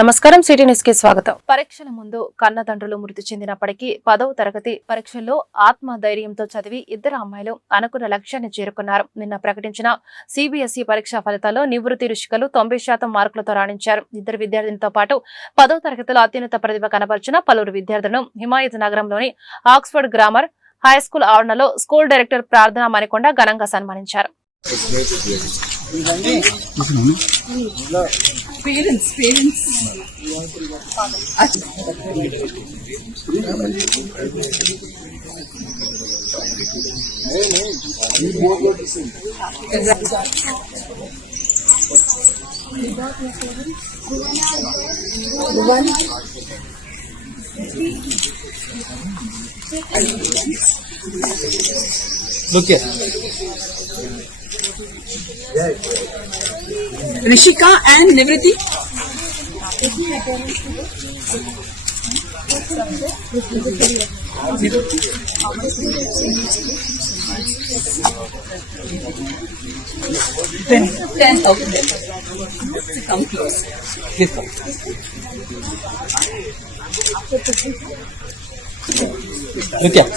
నమస్కారం, city news కి స్వాగతం. పరీక్షల ముందు కన్నతండ్రులు మృతి చెందినప్పటికీ 10వ తరగతి పరీక్షల్లో ఆత్మధైర్యంతో చదివి ఇద్దరు అమ్మాయిలు అనుకున్న లక్ష్యాన్ని చేరుకున్నారు. నిన్న ప్రకటించిన సిబిఎస్ఈ పరీక్షా ఫలితాల్లో నివృత్తి రుషికలు 90% మార్కులతో రాణించారు. ఇద్దరు విద్యార్థులతో పాటు 10వ తరగతిలో అత్యున్నత ప్రతిభ కనబర్చిన పలువురు విద్యార్థులను హిమాయత్ నగరంలోని ఆక్స్ఫర్డ్ గ్రామర్ హైస్కూల్ ఆవరణలో స్కూల్ డైరెక్టర్ ప్రార్థన మణికొండ ఘనంగా సన్మానించారు. Parents. Look here. Rishika and Nivriti. Ten. Okay. Come close. Please come. Look here.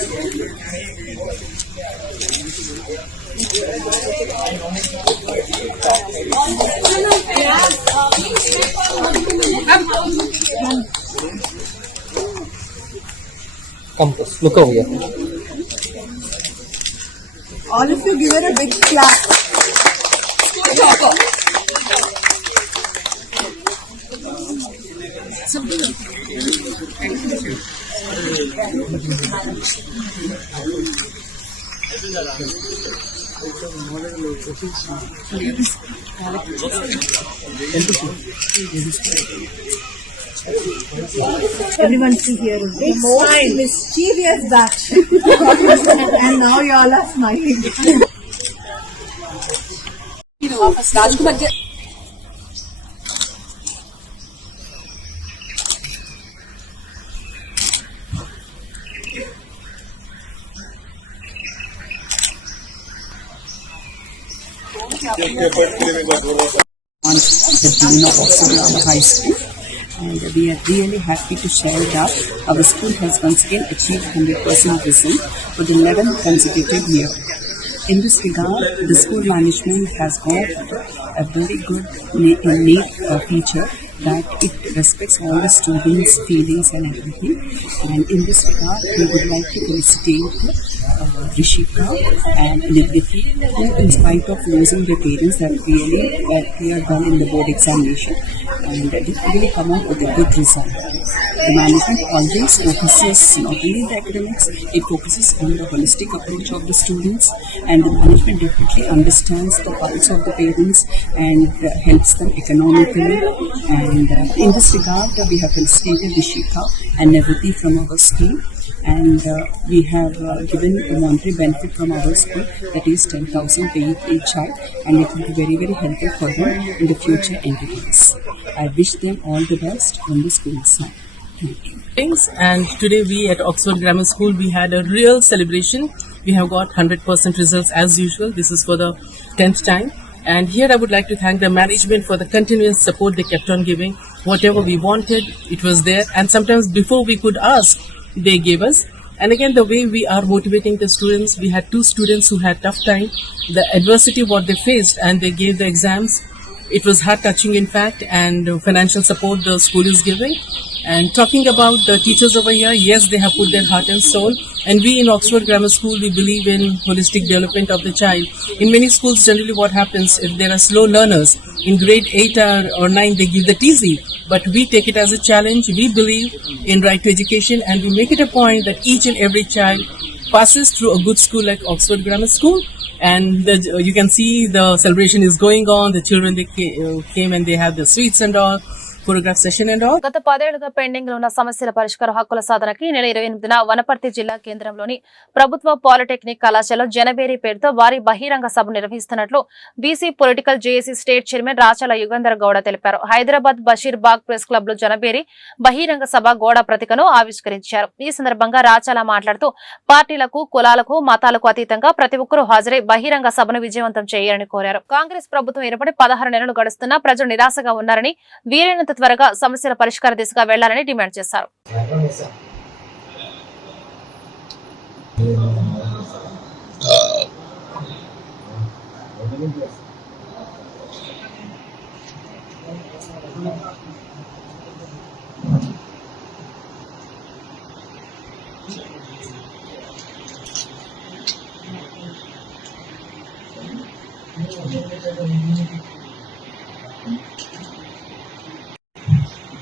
Come close. Look over here. All of you give her a big clap. Everyone see here. It's most mischievous batch. And now you all are smiling. Rajkumar ji. The Dean of Oxford Grammar High School, and we are really happy to share that our school has once again achieved 100% result for the 11th consecutive year. In this regard, the school management has got a very good neat feature that it respects all the students' feelings and everything. And in this regard, we would like to felicitate Rishika and Nivriti, who, in spite of losing their parents, have really cleared well in the board examination and they really come out with a good result. The management always focuses not only the academics, it focuses on the holistic approach of the students, and the management definitely understands the pulse of the parents and helps them economically. And in this regard, we have felicitated Rishika and Nivriti from our school. And we have given a monetary benefit from our school, that is 10,000 paid each child, and it will be very, very helpful for them in the future endeavors. I wish them all the best on the school side. Thank you. And today we at Oxford Grammar School, we had a real celebration. We have got 100% results as usual. This is for the 10th time. And here I would like to thank the management for the continuous support they kept on giving. Whatever we wanted, it was there. And sometimes before we could ask, they gave us. And again, the way we are motivating the students, we had 2 students who had tough time, the adversity what they faced, and they gave the exams. It was heart touching in fact, and financial support the school is giving. And talking about the teachers over here, yes, they have put their heart and soul. And we in Oxford Grammar School, we believe in holistic development of the child. In many schools, generally what happens, if there are slow learners, in grade 8 or 9, they give the TZ. But we take it as a challenge. We believe in right to education, and we make it a point that each and every child passes through a good school like Oxford Grammar School. And you can see the celebration is going on. The children, they came and they have the sweets and all. choreograph session and all. గత 10 ఏళ్లుగా pending లో ఉన్న సమస్యల పరిష్కార హక్కుల సాధనకి నెల 28న వనపర్తి జిల్లా కేంద్రంలోని ప్రభుత్వ పాలిటెక్నిక్ కళాశాలలో జనబేరి పేరుతో భారీ బహిరంగ సభ నిర్వహిస్తున్నట్లు BC political JAC state chairman Rachala Yugandhar Goud తెలిపారు. హైదరాబాద్ బషీర్ బాగ్ ప్రెస్ క్లబ్ లో జనబేరి బహిరంగ సభ గోడ ప్రతికను ఆవిష్కరించారు. ఈ సందర్భంగా రాచల మాట్లాడుతూ పార్టీలకు, కులాలకు, మతాలకు అతీతంగా ప్రతి ఒక్కరూ హాజరై బహిరంగ సభను విజయవంతం చేయాలని కోరారు. కాంగ్రెస్ ప్రభుత్వం ఏర్పడి 16 నెలలు గడుస్తున్నా ప్రజలు నిరాశగా ఉన్నారని, వీలైనంత త్వరగా సమస్యల పరిష్కార దిశగా వెళ్లాలని డిమాండ్ చేశారు.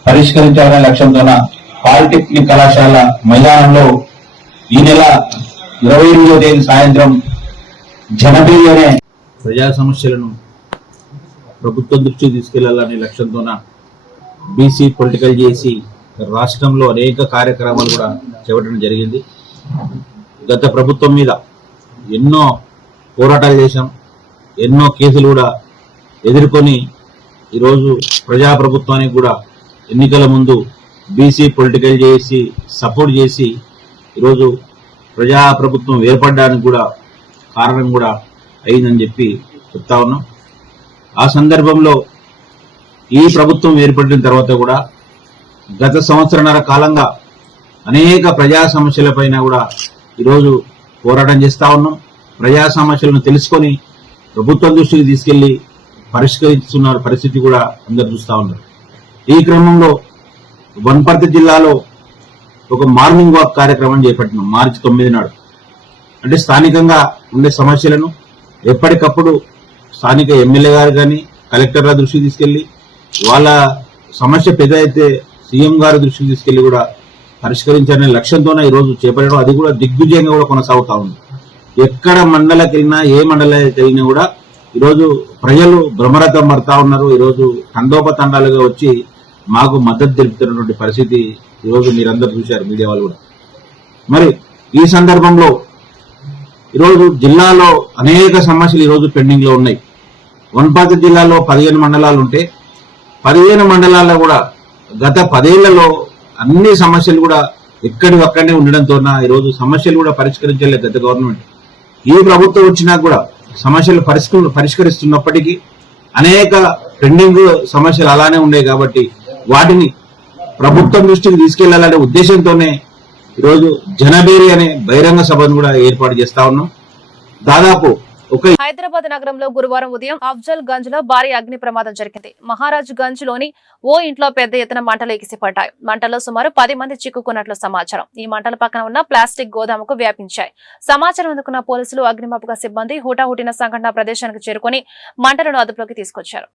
పరిష్కరించాలనే లక్ష్యంతోన పాలిటెక్నిక్ కళాశాల మైదానంలో ఈ నెల 28వ తేదీ సాయంత్రం జనబేరి అనే ప్రజా సమస్యలను ప్రభుత్వం దృష్టికి తీసుకెళ్లాలనే లక్ష్యంతోన బీసీ పొలిటికల్ చేసి రాష్ట్రంలో అనేక కార్యక్రమాలు కూడా చేపట్టడం జరిగింది. గత ప్రభుత్వం మీద ఎన్నో పోరాటాలు చేశాం, ఎన్నో కేసులు కూడా ఎదుర్కొని ఈరోజు ప్రజాప్రభుత్వానికి కూడా ఎన్నికల ముందు బీసీ పొలిటికల్ చేసి సపోర్ట్ చేసి ఈరోజు ప్రజాప్రభుత్వం ఏర్పడడానికి కూడా కారణం కూడా అయిందని చెప్పి చెప్తా ఉన్నాం. ఆ సందర్భంలో ఈ ప్రభుత్వం ఏర్పడిన తర్వాత కూడా గత సంవత్సరన్నర కాలంగా అనేక ప్రజా సమస్యలపైన కూడా ఈరోజు పోరాటం చేస్తా ఉన్నాం. ప్రజా సమస్యలను తెలుసుకొని ప్రభుత్వం దృష్టికి తీసుకెళ్లి పరిష్కరిస్తున్న పరిస్థితి కూడా అందరు చూస్తా ఉన్నారు. ఈ క్రమంలో వనపర్తి జిల్లాలో ఒక మార్నింగ్ వాక్ కార్యక్రమం చేపట్టినాం మార్చి 9 నాడు. అంటే స్థానికంగా ఉండే సమస్యలను ఎప్పటికప్పుడు స్థానిక ఎమ్మెల్యే గారు కానీ కలెక్టర్ల దృష్టికి తీసుకెళ్లి వాళ్ళ సమస్య పెద్ద అయితే సీఎం గారి దృష్టికి తీసుకెళ్లి కూడా పరిష్కరించాలనే లక్ష్యంతోనే ఈరోజు చేపట్టడం, అది కూడా దిగ్విజయంగా కూడా కొనసాగుతా ఉంది. ఎక్కడ మండలకి వెళ్ళినా ఏ మండలానికి వెళ్ళినా కూడా ఈరోజు ప్రజలు భ్రమరథం పడతా ఉన్నారు. ఈరోజు తండోపతండాలుగా వచ్చి మాకు మద్దతు తెలుపుతున్నటువంటి పరిస్థితి ఈరోజు మీరందరూ చూశారు, మీడియా వాళ్ళు కూడా. మరి ఈ సందర్భంలో ఈరోజు జిల్లాలో అనేక సమస్యలు ఈరోజు పెండింగ్ లో ఉన్నాయి. వనపర్తి జిల్లాలో 15 మండలాలు ఉంటే 15 మండలాల్లో కూడా గత 10 ఏళ్లలో అన్ని సమస్యలు కూడా ఎక్కడివక్కడనే ఉండడంతో ఈరోజు సమస్యలు కూడా పరిష్కరించలేదు గత గవర్నమెంట్. ఈ ప్రభుత్వం వచ్చినా కూడా సమస్యలు పరిష్కరిస్తున్నప్పటికీ అనేక పెండింగ్ సమస్యలు అలానే ఉన్నాయి. కాబట్టి వాటిని ప్రభుత్వం దృష్టికి తీసుకెళ్లాలనే ఉద్దేశంతోనే ఈరోజు జనబేరి అనే బహిరంగ సభను కూడా ఏర్పాటు చేస్తా ఉన్నాం. దాదాపు హైదరాబాద్ నగరంలో గురువారం ఉదయం అఫ్జల్ గంజ్ లో భారీ అగ్ని ప్రమాదం జరిగింది. మహారాజ్ గంజ్ లోని ఓ ఇంట్లో పెద్ద ఎత్తున మంటలు ఎగిసిపడ్డాయి. మంటల్లో సుమారు 10 మంది చిక్కుకున్నట్లు సమాచారం. ఈ మంటల పక్కన ఉన్న ప్లాస్టిక్ గోదాముకు వ్యాపించాయి. సమాచారం అందుకున్న పోలీసులు, అగ్నిమాపక సిబ్బంది హుటాహుటిన సంఘటన ప్రదేశానికి చేరుకుని మంటలను అదుపులోకి తీసుకొచ్చారు.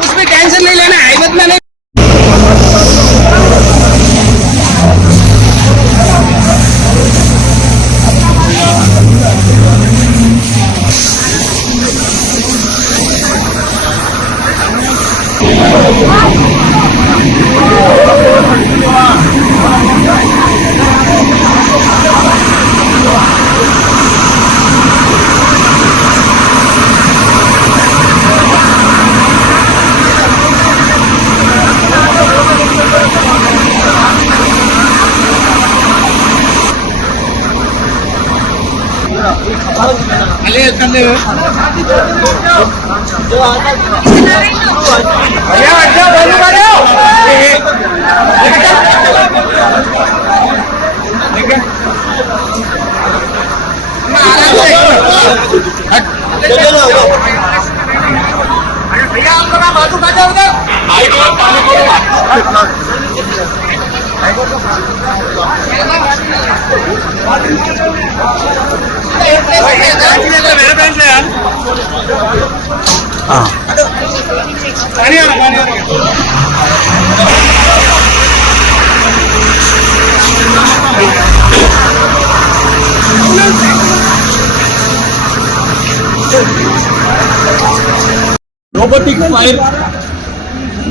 उसमें टेंशन नहीं लेना है, में नहीं।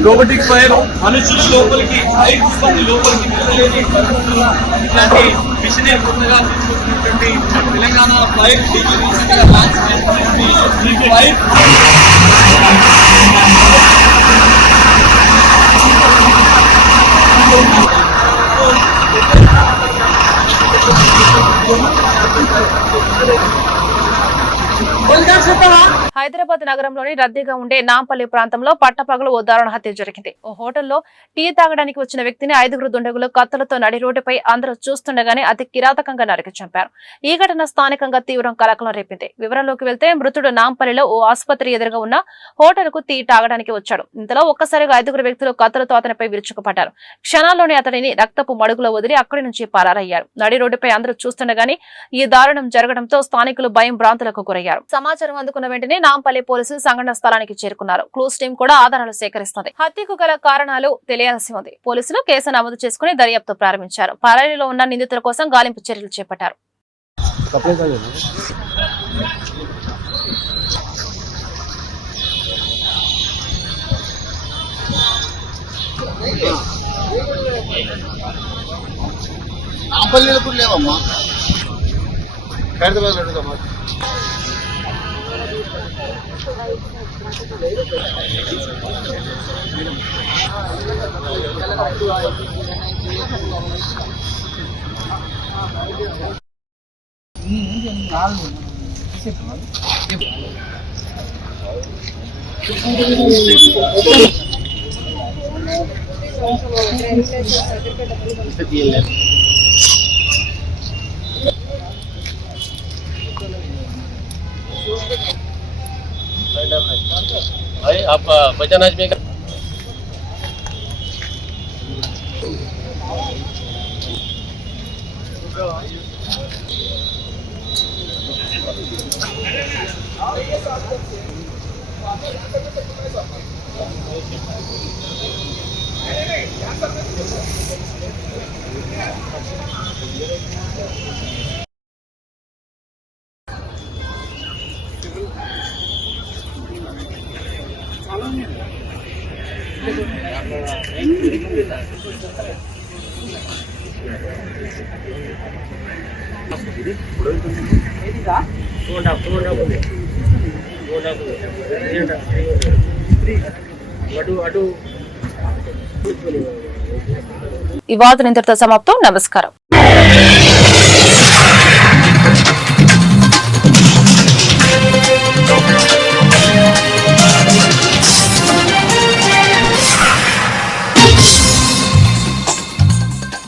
రోబోటిక్ ఫైర్ మనుషులు లోపలికి ఫైర్ సిస్టమ్ లోపలికి వెళ్ళలేని పరిస్థితుల్లో ఇట్లాంటి మిషన్ కొత్తగా తీసుకొచ్చినటువంటి తెలంగాణ ఫైర్ ఫైర్ హైదరాబాద్ నగరంలోని రద్దీగా ఉండే నాంపల్లి ప్రాంతంలో పట్టపగలు ఓ దారుణ హత్య జరిగింది. ఓ హోటల్లో టీ తాగడానికి వచ్చిన వ్యక్తిని 5 దుండగులు కత్తులతో నడి రోడ్డుపై అందరూ చూస్తుండగానే అతి కిరాతకంగా నరికి చంపారు. ఈ ఘటన స్థానికంగా తీవ్ర కలకలం రేపింది. వివరాల్లోకి వెళ్తే మృతుడు నాంపల్లిలో ఓ ఆసుపత్రి ఎదురుగా ఉన్న హోటల్ కు టీ తాగడానికి వచ్చాడు. ఇంతలో ఒక్కసారిగా 5 వ్యక్తులు కత్తులతో అతనిపై విరుచుకుపడ్డారు. క్షణాల్లోనే అతడిని రక్తపు మడుగులో వదిలి అక్కడి నుంచి పరారయ్యారు. నడి రోడ్డుపై అందరూ చూస్తుండగానే ఈ దారుణం జరగడంతో స్థానికులు భయం భ్రాంతులకు గురయ్యారు. సమాచారం అందుకున్న వెంటనే నాంపల్లి పోలీసులు సంఘటన స్థలానికి చేరుకున్నారు. క్లూస్ టీం కూడా ఆధారాలు సేకరిస్తుంది. హత్యకు గల కారణాలు తెలియాల్సి ఉంది. పోలీసులు కేసు నమోదు చేసుకుని దర్యాప్తు ప్రారంభించారు. పరారీలో ఉన్న నిందితుల కోసం గాలింపు చర్యలు చేపట్టారు. भाई आप बचन आज में ఈ వార్తలు ఇంతటితో సమాప్తం. నమస్కారం.